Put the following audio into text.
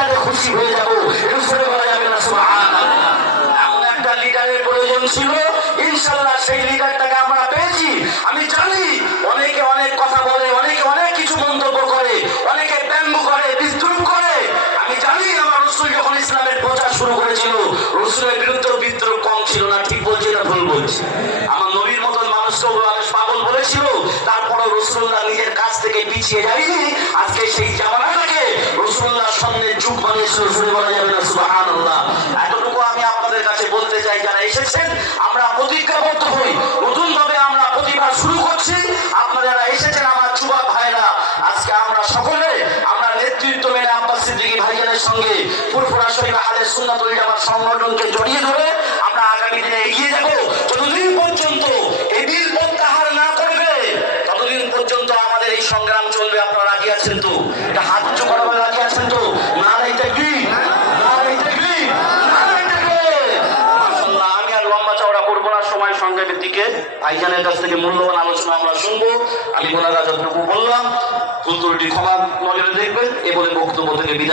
লিডারে খুশি হয়ে যাবো, একটু ছেড়ে বলা যাবে না সুবহানাল্লাহ। এমন একটা লিডারের প্রয়োজন ছিল, ইনশাআল্লাহ সেই লিডারটাকে আমরা পেয়েছি। আমি জানি অনেকে অনেক কথা বলে, অনেকে অনেক কিছু মন্তব্য করে, অনেকে ব্যঙ্গ করে, বিদ্রুপ করে। আমি জানি আমার রাসূল যখন ইসলামের প্রচার শুরু করেছিল, রাসূলের বিরুদ্ধে বিদ্রুপ কম ছিল না। ঠিক বলছি না ভুল বলছি? আমার নবীর মতন মানুষকেও মানুষ পাগল বলেছিল, তারপরে রাসূলুল্লাহ নিজের কাছ থেকে পিছিয়ে যায়নি। আজকে সেই জামানাটাকে রাসূলুল্লাহর সামনে যুগ বানিয়েছিল, শুনে বলা যাবে না সুবহানাল্লাহ। এতটুকু আমি আপনাদের কাছে বলতে চাই, যারা এসেছেন আমরা প্রতিজ্ঞাবদ্ধ হই, নতুন ভাবে আমরা প্রতিবার শুরু করছি। আপনারা যারা এসেছেন আমার যুবক ভাইরা, আজকে আমরা সকলে আমরা নেতৃত্ব মেনে আব্বাস সিদ্দিকী ভাইজানের সঙ্গে ফুরফুরা শরীফ আহলে সুন্নাত ওয়াল জামাত সংগঠনকে জড়িয়ে ধরে আমরা আগামী দিনে এগিয়ে যাব। যতদিন পর্যন্ত এই দিন প্রত্যাহার না করবে, ততদিন পর্যন্ত আমাদের এই সংগ্রাম চলবে। আপনারা রাজি আছেন তো? এটা হাত উঁচু করাবে, রাজি আছেন তো? না এইটা কি সময় সংগ্রামের দিকে ভাইজানের কাছ থেকে মূল্যবান আলোচনা আমরা শুনবো। আমি ওনারা যতটুকু বললাম ভুল ত্রুটি ক্ষমা নজরে দেখবেন, এ বলে বক্তব্য থেকে বিদায়।